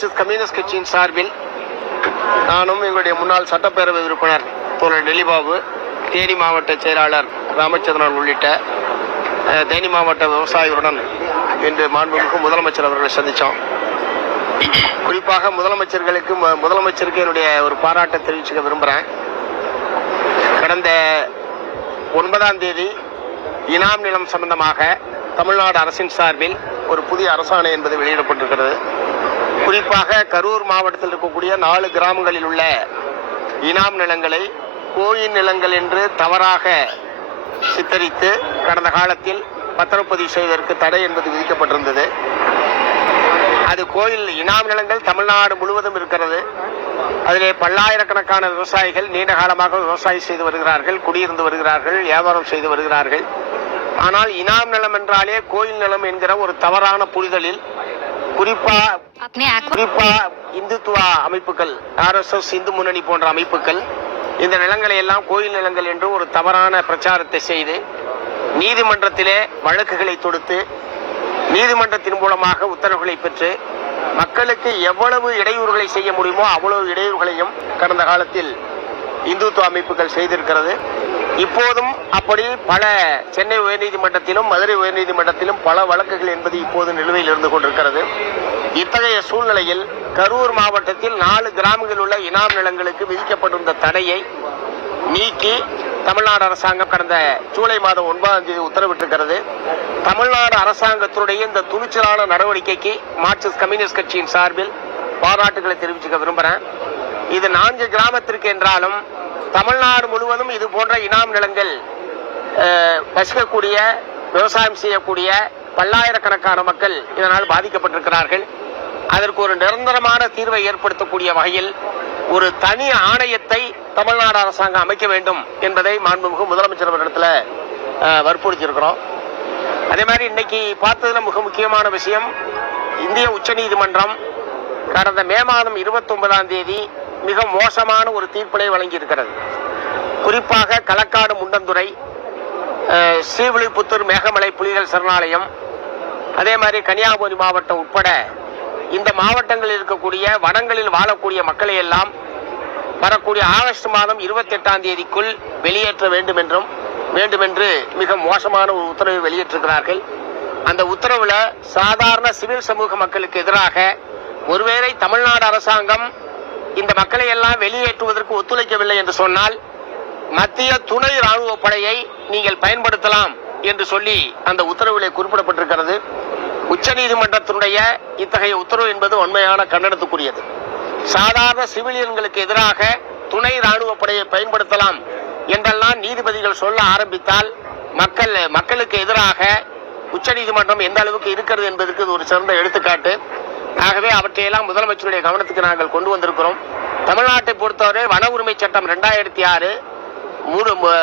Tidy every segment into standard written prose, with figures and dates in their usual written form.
Communist கட்சியின் சார்பில் நானும் எங்களுடைய முன்னாள் சட்டப்பேரவை உறுப்பினர் தோழர் டெல்லிபாபு, தேனி மாவட்ட செயலாளர் ராமச்சந்திரன் உள்ளிட்ட தேனி மாவட்ட விவசாயிகளுடன் இன்று மாண்புமிகு முதலமைச்சர் அவர்களை சந்தித்தோம். குறிப்பாக முதலமைச்சருக்கு என்னுடைய ஒரு பாராட்டை தெரிவிச்சுக்க விரும்புகிறேன். கடந்த 9ஆம் தேதி இனாம் நிலம் சம்பந்தமாக தமிழ்நாடு அரசின் சார்பில் ஒரு புதிய அரசாணை என்பது வெளியிடப்பட்டிருக்கிறது. குறிப்பாக கரூர் மாவட்டத்தில் இருக்கக்கூடிய 4 கிராமங்களில் உள்ள இனாம் நிலங்களை கோயில் நிலங்கள் என்று தவறாக சித்தரித்து கடந்த காலத்தில் பத்திரப்பதிவு செய்வதற்கு தடை என்பது விதிக்கப்பட்டிருந்தது. அது கோயில் இனாம் நிலங்கள் தமிழ்நாடு முழுவதும் இருக்கிறது. அதிலே பல்லாயிரக்கணக்கான விவசாயிகள் நீண்ட காலமாக விவசாயம் செய்து வருகிறார்கள், குடியிருந்து வருகிறார்கள், வியாபாரம் செய்து வருகிறார்கள். ஆனால் இனாம் நிலம் என்றாலே கோயில் நிலம் என்கிற ஒரு தவறான புரிதலில் குறிப்பா இந்துத்துவ அமைப்புகள், RSS, இந்து முன்னணி போன்ற அமைப்புகள் இந்த நிலங்களை எல்லாம் கோயில் நிலங்கள் என்று ஒரு தவறான பிரச்சாரத்தை செய்து நீதிமன்றத்திலே வழக்குகளை தொடுத்து நீதிமன்றத்தின் மூலமாக உத்தரவுகளை பெற்று மக்களுக்கு எவ்வளவு இடையூறுகளை செய்ய முடியுமோ அவ்வளவு இடையூறுகளையும் கடந்த காலத்தில் இந்துத்துவ அமைப்புகள் செய்திருக்கிறது. இப்போதும் அப்படி பல சென்னை உயர்நீதிமன்றத்திலும் மதுரை உயர்நீதிமன்றத்திலும் பல வழக்குகள் என்பது இப்போது நிலுவையில் இருந்து கொண்டிருக்கிறது. இத்தகைய சூழ்நிலையில் கரூர் மாவட்டத்தில் 4 கிராமங்களில் உள்ள இனாம் நிலங்களுக்கு விதிக்கப்பட்டிருந்த தடையை நீக்கி தமிழ்நாடு அரசாங்கம் கடந்த ஜூலை மாதம் 9ஆம் தேதி உத்தரவிட்டிருக்கிறது. தமிழ்நாடு அரசாங்கத்தினுடைய இந்த துணிச்சலான நடவடிக்கைக்கு மார்க்சிஸ்ட் கம்யூனிஸ்ட் கட்சியின் சார்பில் பாராட்டுகளை தெரிவிச்சுக்க விரும்புகிறேன். இது 4 கிராமத்திற்கு என்றாலும் தமிழ்நாடு முழுவதும் இது போன்ற இனாம் நிலங்கள் வசிக்கக்கூடிய, விவசாயம் செய்யக்கூடிய பல்லாயிரக்கணக்கான மக்கள் இதனால் பாதிக்கப்பட்டிருக்கிறார்கள். அதற்கு ஒரு நிரந்தரமான தீர்வை ஏற்படுத்தக்கூடிய வகையில் ஒரு தனி ஆணையத்தை தமிழ்நாடு அரசாங்கம் அமைக்க வேண்டும் என்பதை மாண்புமிகு முதலமைச்சர் அவர்களிடத்தில் வற்புறுத்தியிருக்கிறோம். அதே மாதிரி இன்னைக்கு பார்த்ததுல மிக முக்கியமான விஷயம், இந்திய உச்சநீதிமன்றம் கடந்த மே மாதம் 29ஆம் தேதி மிக மோசமான ஒரு தீர்ப்பினை வழங்கியிருக்கிறது. குறிப்பாக களக்காடு முண்டந்துறை, ஸ்ரீவில்லிபுத்தூர் மேகமலை புலிகள் சரணாலயம், அதே மாதிரி கன்னியாகுமரி மாவட்டம் உட்பட இந்த மாவட்டங்களில் இருக்கக்கூடிய வனங்களில் வாழக்கூடிய மக்களை எல்லாம் வரக்கூடிய ஆகஸ்ட் மாதம் 28ஆம் தேதிக்குள் வெளியேற்ற வேண்டும் என்று மிக மோசமான ஒரு உத்தரவை வெளியிட்டிருக்கிறார்கள். அந்த உத்தரவுல சாதாரண சிவில் சமூக மக்களுக்கு எதிராக ஒருவேளை தமிழ்நாடு அரசாங்கம் இந்த மக்களை எல்லாம் வெளியேற்றுவதற்கு ஒத்துழைக்கவில்லை என்று சொன்னால் மத்திய துணை ராணுவ படையை நீங்கள் பயன்படுத்தலாம் என்று சொல்லி அந்த உத்தரவிலே குறிப்பிடப்பட்டிருக்கிறது. உச்சநீதிமன்றத்தினுடைய இத்தகைய உத்தரவு என்பது உண்மையான கண்டனத்துக்குரியது. சாதாரண சிவிலியன்களுக்கு எதிராக துணை ராணுவ படையை பயன்படுத்தலாம் என்றெல்லாம் நீதிபதிகள் சொல்ல ஆரம்பித்தால் மக்களுக்கு எதிராக உச்சநீதிமன்றம் எந்த அளவுக்கு இருக்கிறது என்பதற்கு ஒரு சிறந்த எடுத்துக்காட்டு. ஆகவே அவற்றையெல்லாம் முதலமைச்சருடைய கவனத்துக்கு நாங்கள் கொண்டு வந்திருக்கிறோம். தமிழ்நாட்டை பொறுத்தவரை வன உரிமை சட்டம் 2006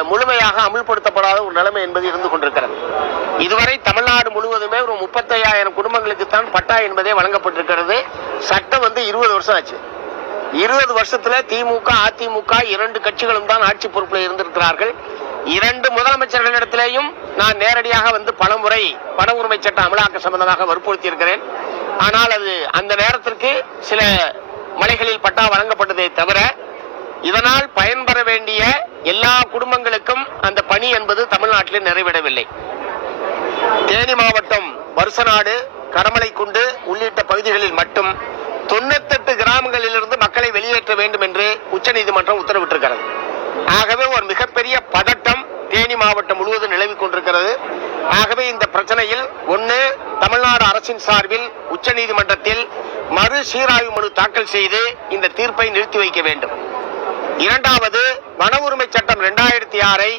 முழுமையாக அமுல்படுத்தப்படாத ஒரு நிலைமை என்பது இருந்து கொண்டிருக்கிறது. இதுவரை தமிழ்நாடு முழுவதுமே ஒரு 35,000 குடும்பங்களுக்கு தான் பட்டா என்பதே வழங்கப்பட்டிருக்கிறது. சட்டம் 20 வருஷம் ஆச்சு. 20 வருஷத்துல திமுக, அதிமுக 2 கட்சிகளும் தான் ஆட்சி பொறுப்பில் இருந்திருக்கிறார்கள். 2 முதலமைச்சர்களிடத்திலேயும் நான் நேரடியாக பலமுறை வன உரிமை சட்ட அமலாக்க சம்பந்தமாக வற்புறுத்தி இருக்கிறேன். ஆனால் அது அந்த நேரத்திற்கு சில மலைகளில் பட்டா வழங்கப்பட்டதை தவிர இதனால் பயன்பெற வேண்டிய எல்லா குடும்பங்களுக்கும் அந்த பணி என்பது தமிழ்நாட்டில் நிறைவேறவில்லை. தேனி மாவட்டம் வருசநாடு, கடமலைக்குண்டு உள்ளிட்ட பகுதிகளில் மட்டும் 98 கிராமங்களிலிருந்து மக்களை வெளியேற்ற வேண்டும் என்று உச்சநீதிமன்றம் உத்தரவிட்டிருக்கிறது. ஆகவே ஒரு மிகப்பெரிய பதட்டம் தேனி மாவட்டம் முழுவதும் நிலவிக் கொண்டிருக்கிறது. ஆகவே இந்த பிரச்சனையில் தமிழ்நாடு அரசின் சார்பில் உச்சநீதிமன்றத்தில் மறு சீராய்வு மனு தாக்கல் செய்து இந்த தீர்ப்பை நிறுத்தி வைக்க வேண்டும். இரண்டாவது, வன உரிமை சட்டம் 2006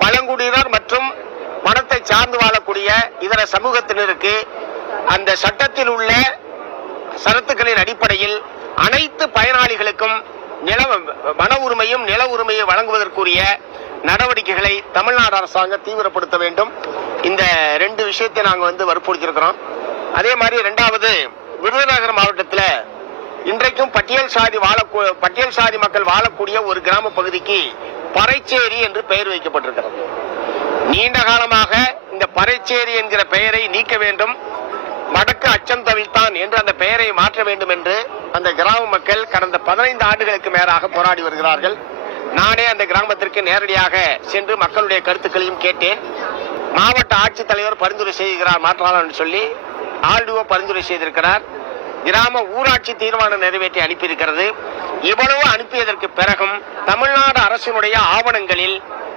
பழங்குடியினர் மற்றும் வனத்தை சார்ந்து வாழக்கூடிய இதர சமூகத்தினருக்கு அந்த சட்டத்தில் உள்ள சரத்துக்களின் அடிப்படையில் அனைத்து பயனாளிகளுக்கும் வன உரிமையும் நில உரிமையை வழங்குவதற்குரிய நடவடிக்கைகளை தமிழ்நாடு அரசாங்கம் தீவிரப்படுத்த வேண்டும். இந்த 2 விஷயத்தை நாங்கள் வற்புறுத்தியிருக்கிறோம். அதே மாதிரி இரண்டாவது, விருதுநகர் மாவட்டத்தில் இன்றைக்கும் பட்டியல் சாதி மக்கள் வாழக்கூடிய ஒரு கிராம பகுதிக்கு பறைச்சேரி என்று பெயர் வைக்கப்பட்டிருக்கிறது. நீண்ட காலமாக இந்த பறைச்சேரி என்கிற பெயரை நீக்க வேண்டும். வடக்கு அச்சம் தவிழ்த்தான் என்று அந்த பெயரை மாற்ற வேண்டும் என்று அந்த கிராம மக்கள் கடந்த 15 ஆண்டுகளுக்கு மேலாக போராடி வருகிறார்கள். நானே அந்த கிராமத்திற்கு நேரடியாக சென்று மக்களுடைய கருத்துக்களையும் கேட்டேன். மாவட்ட ஆட்சித்தலைவர் பரிந்துரை செய்கிறார் மாற்றலாம் என்று சொல்லி ஆர்டிஓ பரிந்துரை செய்திருக்கிறார். கிராம ஊராட்சி தீர்மானம் நிறைவேற்றி அனுப்பியிருக்கிறது. இவ்வளவு அனுப்பியதற்கு பிறகும் தமிழ்நாடு அரசினுடைய ஆவணங்களில்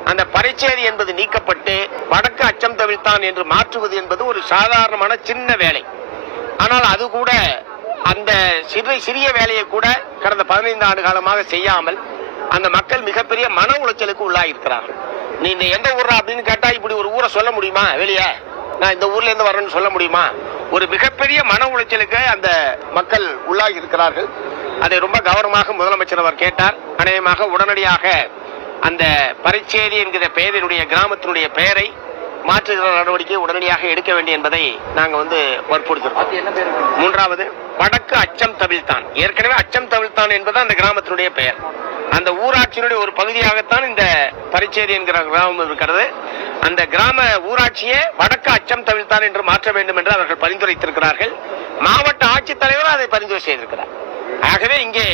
அந்த பரிச்சேரி என்பது நீக்கப்பட்டு வடக்கு அச்சம் தவிழ்த்தான் என்று மாற்றுவது என்பது ஒரு சாதாரணமான சின்ன வேலை. ஆனால் அது கூட அந்த சிறிய வேலையை கூட கடந்த 15 ஆண்டு காலமாக செய்யாமல் அந்த மக்கள் மிகப்பெரிய மன உளைச்சலுக்கு உள்ளாயிருக்கிறார்கள். நீ இந்த எந்த ஊரா அப்படின்னு கேட்டா இப்படி ஒரு ஊரை சொல்ல முடியுமா? வெளியே நான் இந்த ஊர்ல இருந்து வரேன்னு சொல்ல முடியுமா? ஒரு மிகப்பெரிய மன உளைச்சலுக்கு அந்த மக்கள் உள்ளாகி இருக்கிறார்கள். அதை ரொம்ப கவனமாக முதலமைச்சர் அவர் கேட்டார். அநேகமாக உடனடியாக அந்த பரிச்சேரி என்கிற பெயரினுடைய கிராமத்தினுடைய பெயரை மாற்றுகிற நடவடிக்கை உடனடியாக எடுக்க வேண்டும் என்பதை நாங்கள் வற்புறுத்திருக்கோம். மூன்றாவது, வடக்கு அச்சம் தவிழ்த்தான். ஏற்கனவே அச்சம் தவிழ்த்தான் என்பது அந்த கிராமத்தினுடைய பெயர். அந்த ஊராட்சியினுடைய ஒரு பகுதியாகத்தான் இந்த பரிச்சேரி என்கிற கிராமம் இருக்கிறது. அந்த கிராம ஊராட்சியே வடக்கு அச்சம் தவிழ்த்தான் என்று மாற்ற வேண்டும் என்று அவர்கள் பரிந்துரைத்திருக்கிறார்கள். மாவட்ட ஆட்சித்தலைவர் அதை பரிந்துரை செய்திருக்கிறார். ஆகவே இங்கே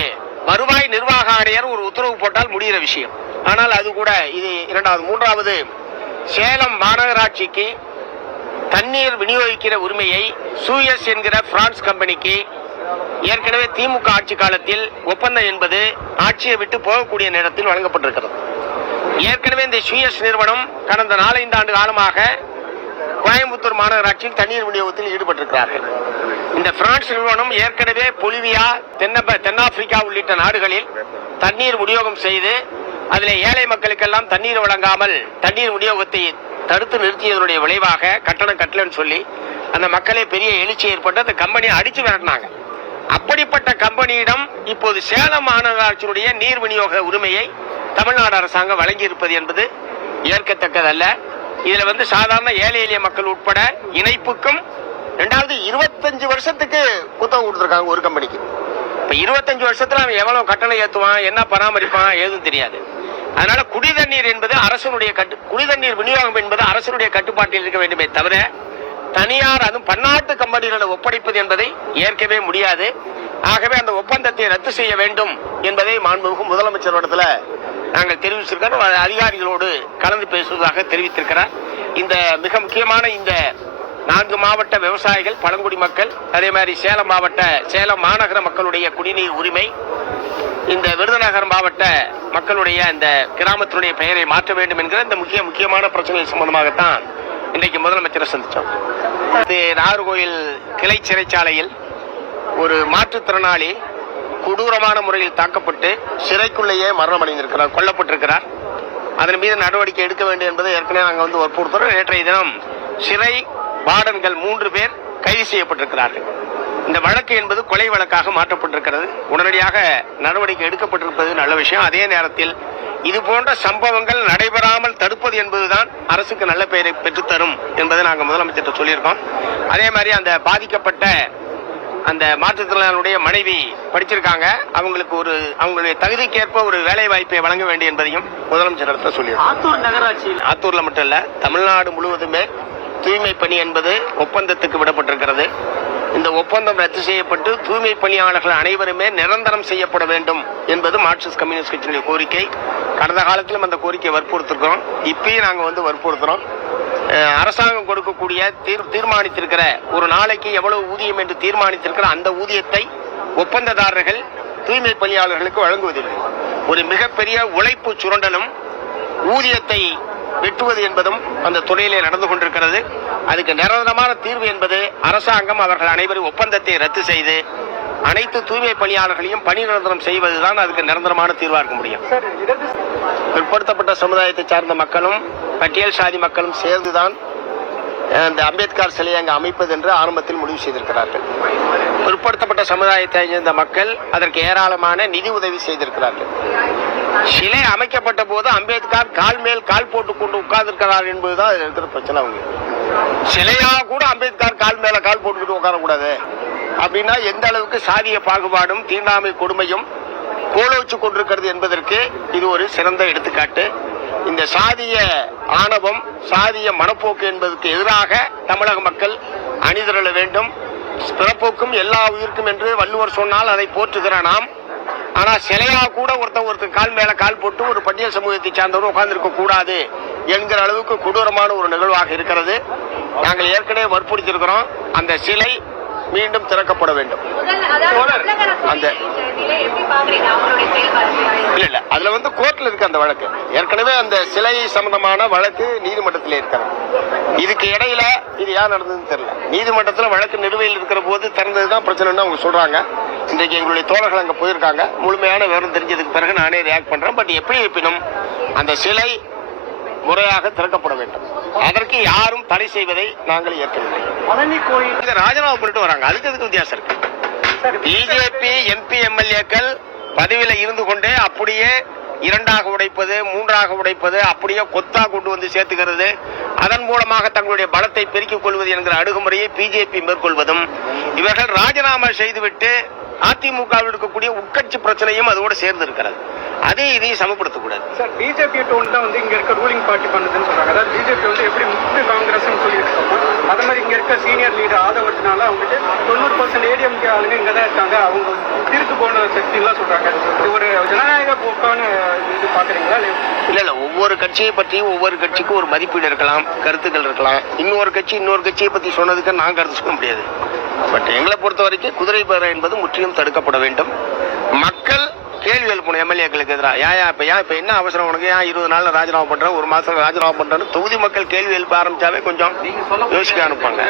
வருவாய் நிர்வாக ஆணையர் ஒரு உத்தரவு போட்டால் முடிகிற விஷயம். ஆனால் அது கூட இது இரண்டாவது. மூன்றாவது, சேலம் மாநகராட்சிக்கு தண்ணீர் விநியோகிக்கிற உரிமையை சூயஸ் என்கிற பிரான்ஸ் கம்பெனிக்கு ஏற்கனவே திமுக ஆட்சி காலத்தில் ஒப்பந்தம் என்பது ஆட்சியை விட்டு போகக்கூடிய நேரத்தில் வழங்கப்பட்டிருக்கிறது. ஏற்கனவே இந்த சூயஸ் நிறுவனம் கடந்த 4-5 ஆண்டு காலமாக கோயம்புத்தூர் மாநகராட்சியில் தண்ணீர் விநியோகத்தில் ஈடுபட்டிருக்கிறார்கள். இந்த பிரான்ஸ் நிறுவனம் ஏற்கனவே பொலிவியா, தென்னாப்பிரிக்கா உள்ளிட்ட நாடுகளில் தண்ணீர் விநியோகம் செய்து அதில் ஏழை மக்களுக்கெல்லாம் தண்ணீர் வழங்காமல் தண்ணீர் விநியோகத்தை தடுத்து நிறுத்தியதனுடைய விளைவாக கட்டணம் கட்டலன்னு சொல்லி அந்த மக்களே பெரிய எழுச்சி ஏற்பட்டு அந்த கம்பெனியை அடிச்சு விரட்டினாங்க. அப்படிப்பட்ட கம்பெனியிடம் இப்போது சேலம் மாநகராட்சியினுடைய நீர் விநியோக உரிமையை தமிழ்நாடு அரசாங்கம் வழங்கி இருப்பது என்பது ஏற்கத்தக்கதல்ல. இதுல சாதாரண ஏழை எளிய மக்கள் உட்பட இணைப்புக்கும் 25 வருஷத்துக்கு புத்தகம் கொடுத்திருக்காங்க ஒரு கம்பெனிக்கு. இப்ப 25 வருஷத்துல அவன் எவ்வளவு கட்டணம் ஏத்துவான், என்ன பராமரிப்பான், ஏதும் தெரியாது. அதனால குடிதண்ணீர் என்பது அரசனுடைய குடிதண்ணீர் விநியோகம் என்பது அரசனுடைய கட்டுப்பாட்டில் இருக்க வேண்டுமே தவிர தனியார் அதுவும் பன்னாட்டு கம்பெனிகளை ஒப்படைப்பது என்பதை ஏற்கவே முடியாது. ஆகவே அந்த ஒப்பந்தத்தை ரத்து செய்ய வேண்டும் என்பதை மாண்புமிகு முதலமைச்சரிடத்துல நாங்கள் தெரிவிச்சிருக்கிறோம். அதிகாரிகளோடு கலந்து பேசுவதாக தெரிவித்திருக்கிறார். இந்த மிக முக்கியமான இந்த 4 மாவட்ட விவசாயிகள், பழங்குடி மக்கள், அதே மாதிரி சேலம் மாநகர மக்களுடைய குடிநீர் உரிமை, இந்த விருதுநகர் மாவட்ட மக்களுடைய இந்த கிராமத்தினுடைய பெயரை மாற்ற வேண்டும் என்கிற இந்த முக்கியமான பிரச்சனைகள் சம்பந்தமாகத்தான் இன்றைக்கு முதலமைச்சரை சந்தித்தோம். நாகர்கோயில் கிளை சிறைச்சாலையில் ஒரு மாற்றுத்திறனாளி கொடூரமான முறையில் தாக்கப்பட்டு சிறைக்குள்ளேயே மரணமடைந்திருக்கிறார், கொல்லப்பட்டிருக்கிறார். அதன் மீது நடவடிக்கை எடுக்க வேண்டும் என்பதை ஏற்கனவே நாங்கள் வற்புறுத்துறோம். நேற்றைய தினம் சிறை வார்டன்கள் 3 பேர் கைது செய்யப்பட்டிருக்கிறார்கள். இந்த வழக்கு என்பது கொலை வழக்காக மாற்றப்பட்டிருக்கிறது. உடனடியாக நடவடிக்கை எடுக்கப்பட்டிருப்பது நல்ல விஷயம். அதே நேரத்தில் இது போன்ற சம்பவங்கள் நடைபெறாமல் தடுப்பது என்பதுதான் அரசுக்கு நல்ல பெயரை பெற்றுத்தரும் என்பதை நாங்கள் முதலமைச்சர் சொல்லியிருக்கோம். அதே மாதிரி அந்த பாதிக்கப்பட்ட அந்த மாற்றுத்திறனாளியுடைய மனைவி படிச்சிருக்காங்க, அவங்களுடைய தகுதிக்கேற்ப ஒரு வேலை வாய்ப்பை வழங்க வேண்டும் என்பதையும் முதலமைச்சர் சொல்லியிருக்கோம். ஆத்தூர் நகராட்சியில், ஆத்தூர்ல மட்டும் இல்ல, தமிழ்நாடு முழுவதுமே தூய்மை பணி என்பது ஒப்பந்தத்துக்கு விடப்பட்டிருக்கிறது. இந்த ஒப்பந்தம் ரத்து செய்யப்பட்டு தூய்மை பணியாளர்கள் அனைவருமே நிரந்தரம் செய்யப்பட வேண்டும் என்பது மார்க்சிஸ்ட் கம்யூனிஸ்ட் கட்சியினுடைய கோரிக்கை. கடந்த காலத்திலும் அந்த கோரிக்கையை வற்புறுத்திருக்கிறோம். இப்பயும் நாங்கள் வற்புறுத்துறோம். அரசாங்கம் கொடுக்கக்கூடிய தீர்மானித்திருக்கிற ஒரு நாளைக்கு எவ்வளவு ஊதியம் என்று தீர்மானித்திருக்கிற அந்த ஊதியத்தை ஒப்பந்ததாரர்கள் தூய்மை பணியாளர்களுக்கு வழங்குவதில்லை. ஒரு மிகப்பெரிய உழைப்பு சுரண்டலும் ஊதியத்தை வெட்டுவது என்பதும் அந்த துறையிலே நடந்து கொண்டிருக்கிறது. அதுக்கு நிரந்தரமான தீர்வு என்பது அரசாங்கம் அவர்கள் அனைவரும் ஒப்பந்தத்தை ரத்து செய்து அனைத்து தூய்மை பணியாளர்களையும் பணி நிரந்தரம் செய்வதுதான் அதுக்கு நிரந்தரமான தீர்வாக இருக்க முடியும். பிற்படுத்தப்பட்ட சமுதாயத்தை சார்ந்த மக்களும் பட்டியல் சாதி மக்களும் சேர்ந்துதான் இந்த அம்பேத்கர் சிலையை அங்கு அமைப்பது என்று ஆரம்பத்தில் முடிவு செய்திருக்கிறார்கள். பிற்படுத்தப்பட்ட சமுதாயத்தை சேர்ந்த மக்கள் அதற்கு ஏராளமான நிதி உதவி செய்திருக்கிறார்கள். சிலை அமைக்கப்பட்ட போது அம்பேத்கர் கால் மேல் கால் போட்டுக் கொண்டு உட்கார்ந்திருக்கிறார் என்பதுதான் அதில் இருக்கிற பிரச்சனை. அவங்க சிலையா கூட அம்பேத்கர் கால் மேல கால் போட்டுக்கிட்டு உட்காரக்கூடாது அப்படின்னா எந்த அளவுக்கு சாதிய பாகுபாடும் தீண்டாமை கொடுமையும் கோலோச்சு கொண்டிருக்கிறது என்பதற்கு இது ஒரு சிறந்த எடுத்துக்காட்டு. இந்த சாதிய ஆணவம், சாதிய மனப்போக்கு என்பதற்கு எதிராக தமிழக மக்கள் அணிதிரள வேண்டும். பிறப்புக்கும் எல்லா உயிருக்கும் என்று வள்ளுவர் சொன்னால் அதை போற்றுகிற நாம், ஆனா சிலையா கூட ஒருத்தர் கால் மேல கால் போட்டு ஒரு பட்டியல் சமூகத்தை சார்ந்தவர் உட்கார்ந்திருக்க கூடாது என்கிற அளவுக்கு கொடூரமான ஒரு நிகழ்வாக இருக்கிறது. நாங்கள் ஏற்கனவே வற்புறுத்தியிருக்கிறோம், அந்த சிலை மீண்டும் திறக்கப்பட வேண்டும். அந்த இல்ல அதுல கோர்ட்ல இருக்கு அந்த வழக்கு. ஏற்கனவே அந்த சிலை சம்பந்தமான வழக்கு நீதிமன்றத்தில் இருக்கிறது. இதுக்கு இடையில இது யார் நடந்ததுன்னு தெரியல. நீதிமன்றத்தில் வழக்கு நிலுவையில் இருக்கிற போது திறந்ததுதான் பிரச்சனைன்னு அவங்க சொல்றாங்க. இன்றைக்கு எங்களுடைய தோழர்கள் அங்க போயிருக்காங்க. முழுமையான விவரம் தெரிஞ்சதுக்கு பிறகு நானே ரியாக்ட் பண்றேன். பட் எப்படி இருப்பினும் அந்த சிலை முறையாக திறக்கப்பட வேண்டும். அதற்கு யாரும் தடை செய்வதை நாங்கள் ஏற்கவில்லை. ராஜினாமா பண்ணிட்டு வராங்க, அதுக்கு வித்தியாசம் இருக்கு. பிஜேபி எம்பி எம்எல்ஏக்கள் பதவியில இருந்து கொண்டே அப்படியே இரண்டாக உடைப்பது, மூன்றாக உடைப்பது, அப்படியே கொத்தா கொண்டு வந்து சேர்த்துக்கிறது, அதன் மூலமாக தங்களுடைய பலத்தை பெருக்கிக் கொள்வது என்கிற அணுகுமுறையை பிஜேபி மேற்கொள்வதும், இவர்கள் ராஜினாமா செய்துவிட்டு அதிமுகவில் இருக்கக்கூடிய உட்கட்சி பிரச்சனையும் அதோடு சேர்ந்து இருக்கிறது. அதே இதையும் சமப்படுத்தக்கூடாது. சார், பிஜேபி டோன் தான் இங்க இருக்க ரூலிங் பார்ட்டி பண்ணுதுன்னு சொல்றாங்க. அதாவது பிஜேபி எப்படி முக்கிய காங்கிரஸ் சொல்லியிருக்காங்க, அது மாதிரி இங்க இருக்க சீனியர் லீடர் ஆதவத்தினால அவங்களுக்கு 90% ஏடிஎம்கே ஆளுங்க இங்க தான் இருக்காங்க, அவங்க தீர்த்து போன சக்தி எல்லாம் சொல்றாங்க. இது ஒரு ஜனநாயக போக்கான இது பாக்குறீங்களா? இல்ல ஒவ்வொரு கட்சியை பற்றி ஒவ்வொரு கட்சிக்கும் ஒரு மதிப்பீடு இருக்கலாம், கருத்துக்கள் இருக்கலாம். இன்னொரு கட்சியை பத்தி சொன்னதுக்கு நான் கருத்து சொல்ல முடியாது. பட் எங்களை பொறுத்த வரைக்கும் குதிரை பேரம் என்பது முற்றிலும் தடுக்கப்பட வேண்டும். மக்கள் கேள்வி எழுப்பணும் எம்எல்ஏக்களுக்கு எதிராக. இப்ப என்ன அவசரம் உனக்கு, ஏன் 20 நாள்ல ராஜினாமா பண்ற, ஒரு மாசம் ராஜினாமா பண்றேன்னு தொகுதி மக்கள் கேள்வி எழுப்ப ஆரம்பிச்சாவே கொஞ்சம் யோசிக்க அனுப்பாங்க.